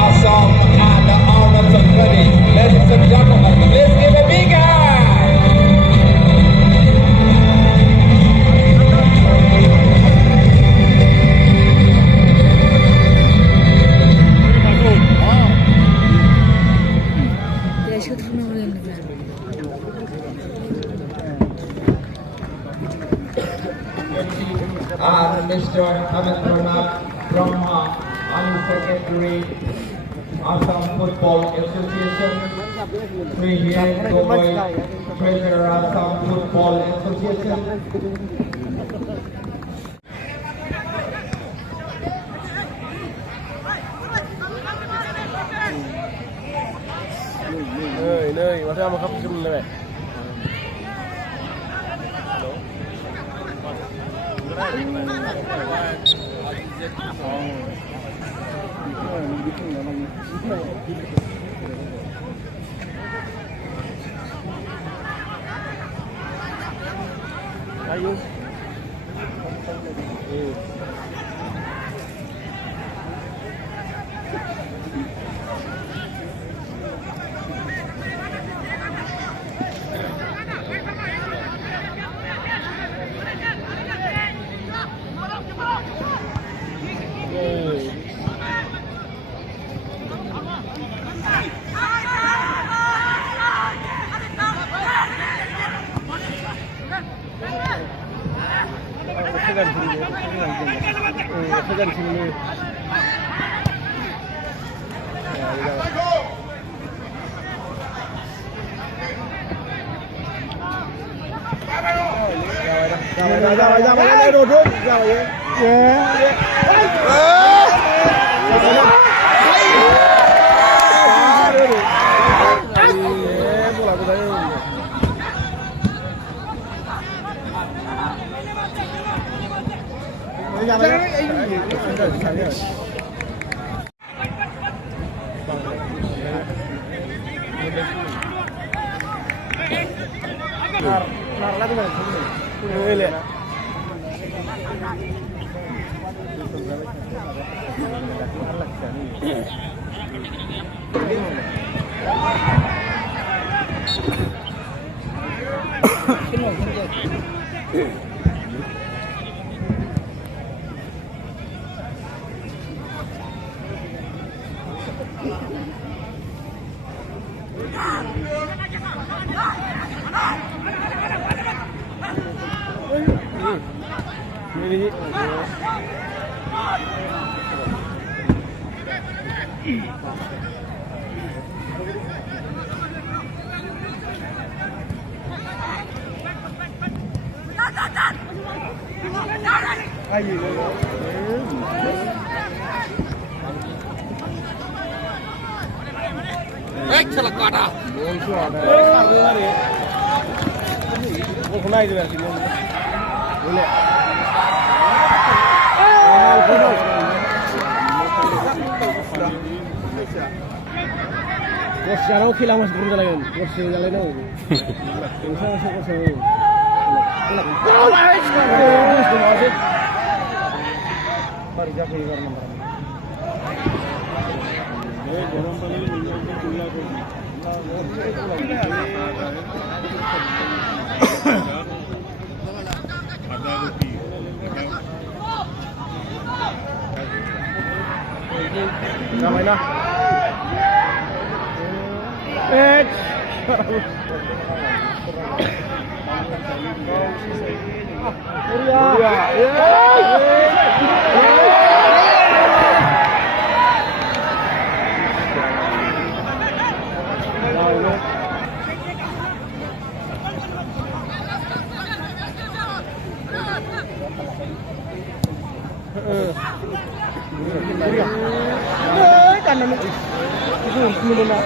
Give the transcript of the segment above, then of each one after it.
Awesome and the honors of credit. Ladies and gentlemen, let's give a big hand. And Mr. Havendranath Brahma, Under Secretary, Assam Football Association, Sri Hiren Gogoi, Treasurer, Assam Football Association. nơi mà theo mà không chung này. Ayo. Ra đây đồ rút ra vậy. Celakada. Không này rồi thì boleh. Bos jarang hilang mas burung jalan. Bos jalan itu. Baru jadi nomor. Ramai lah. Kanan itu menuna.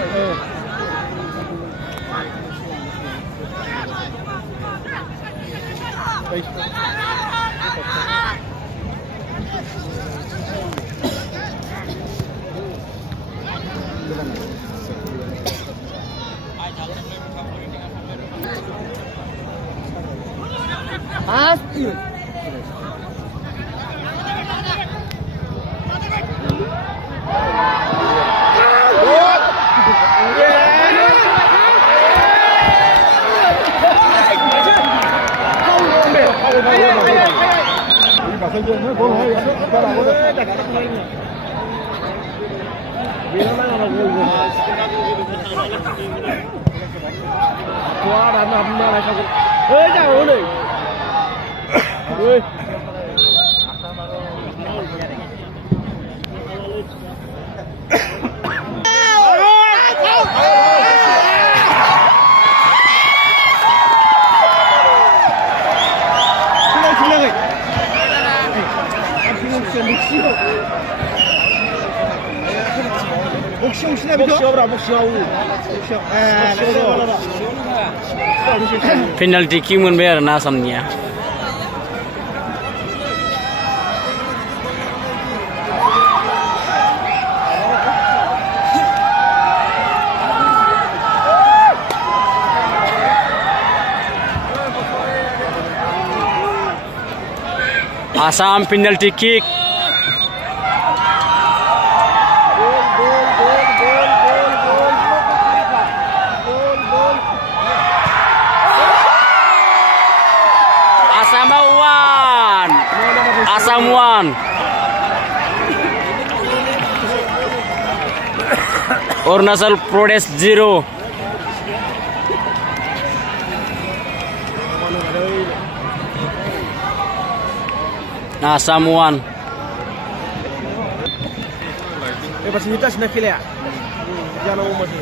Pasti. Penalty kick मोनबाय आरो ना आसामनिया Assam penalty kick Assam 1 Arunachal Pradesh 0 Assam 1 masih hitas na kilya jangan masih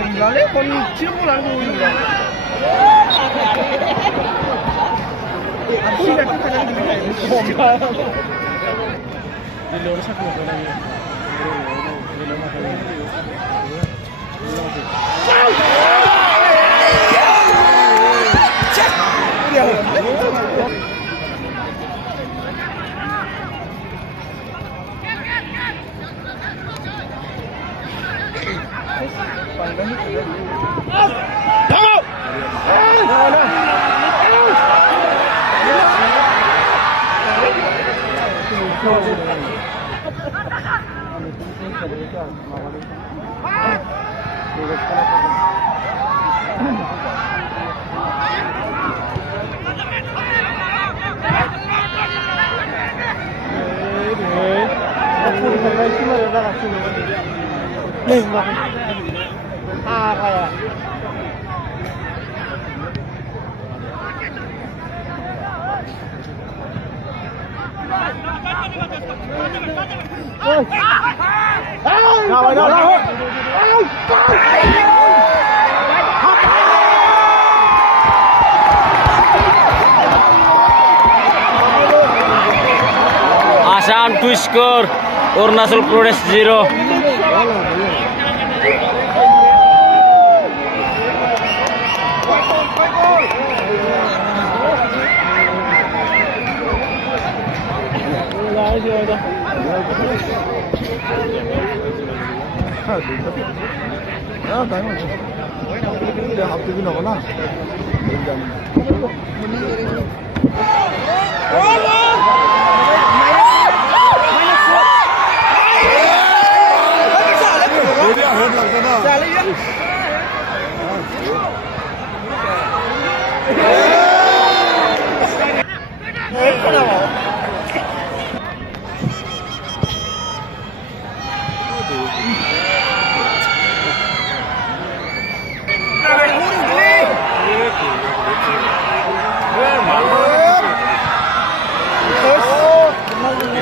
Tinggalnya kunci pulang dulu. Asli dah kita jadi bomba. Di luar sana apa lagi? Di luar apa lagi? Assam 2 score Arunachal Pradesh 0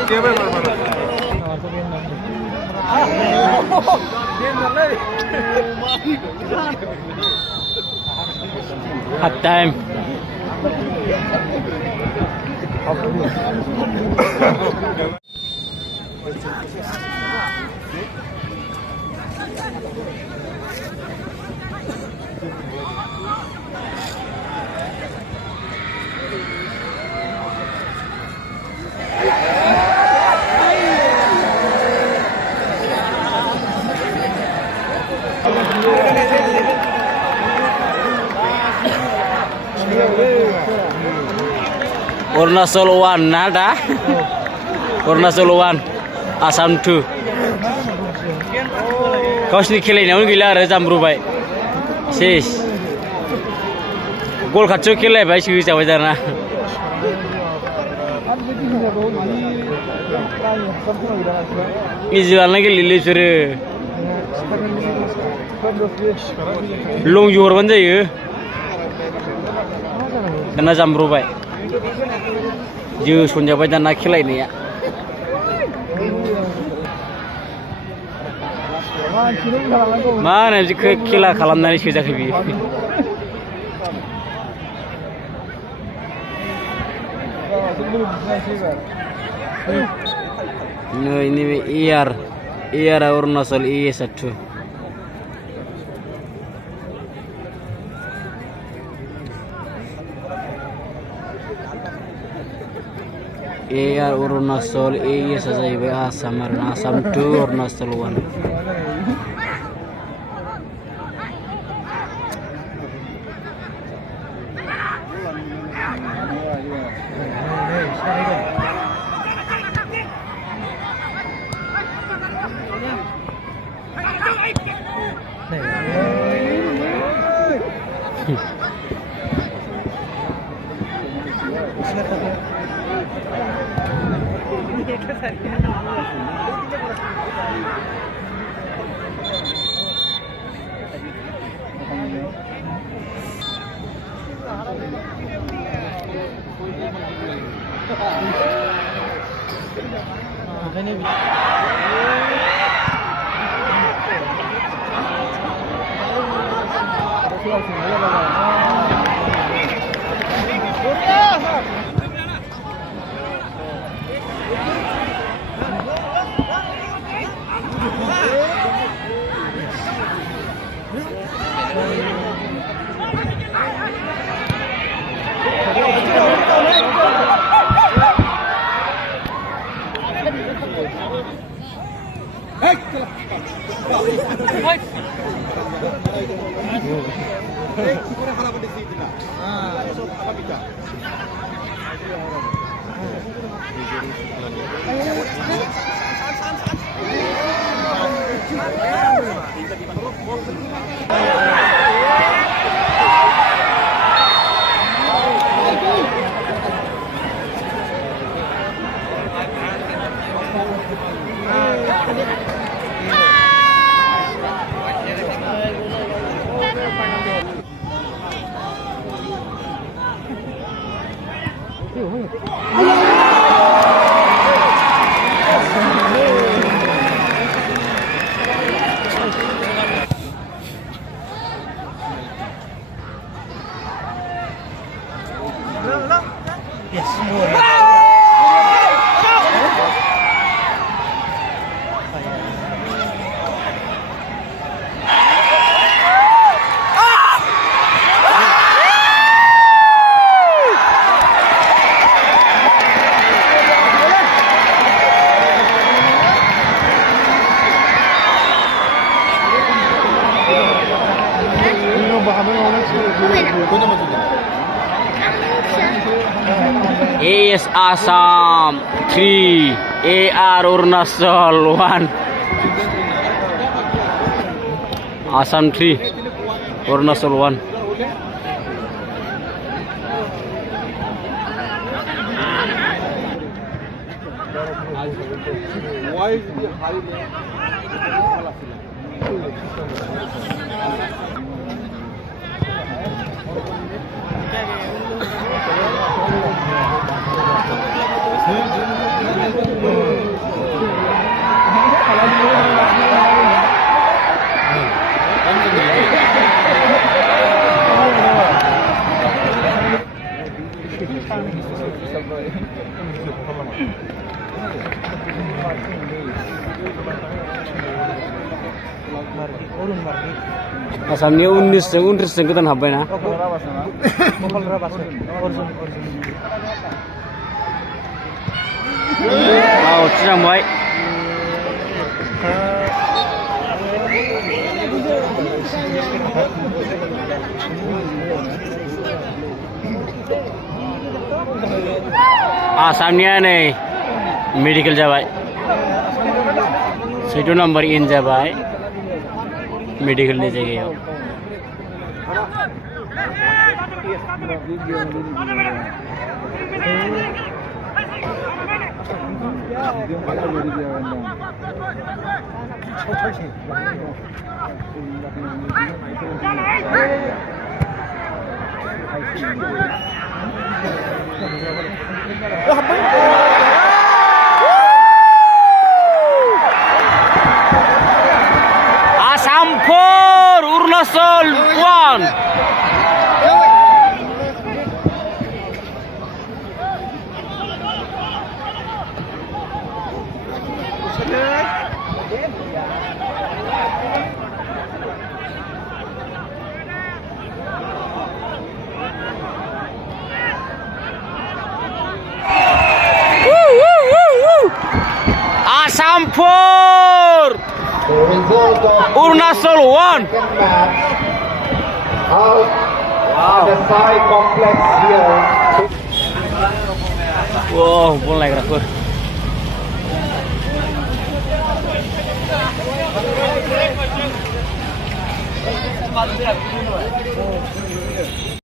Dia Half time. Arunachal 1 ना दा Arunachal 1 Assam 2 गावसिनि खेलायनायावनो गैला आरो जामब्रुबाय cess गल खाथियाव खेलायबाय सोजाबाय दाना easy लाना गेलेयोलै बिसोरो लंजि हरबानो जायो दाना जामब्रुबाय जोसनजाबाय दाना खेलायनाया मा होनो बिदिखौ खेला खालामनानै सोजाखै बियो नै नैबे एआरआ अरुणाचल एएसआ 2 AR Arunachal AES जाहैबाय आसाम आरो Assam 2 Arunachal 1 AS Assam 3 AR Arunachal 1 Assam 3 Arunachal 1 Why is the high आसामनि 19 जों 29 जों गोदान हाबबायना थिरांबाय आसामनिया नै मेडिकेल जाबाय 6 नम्बर इन जाबाय मेडिकेलनि जायगायाव Assam 4 Arunachal 1 Assam 4 The result of Arunachal 1 second match out at the Sai complex here. Wow, bola gerak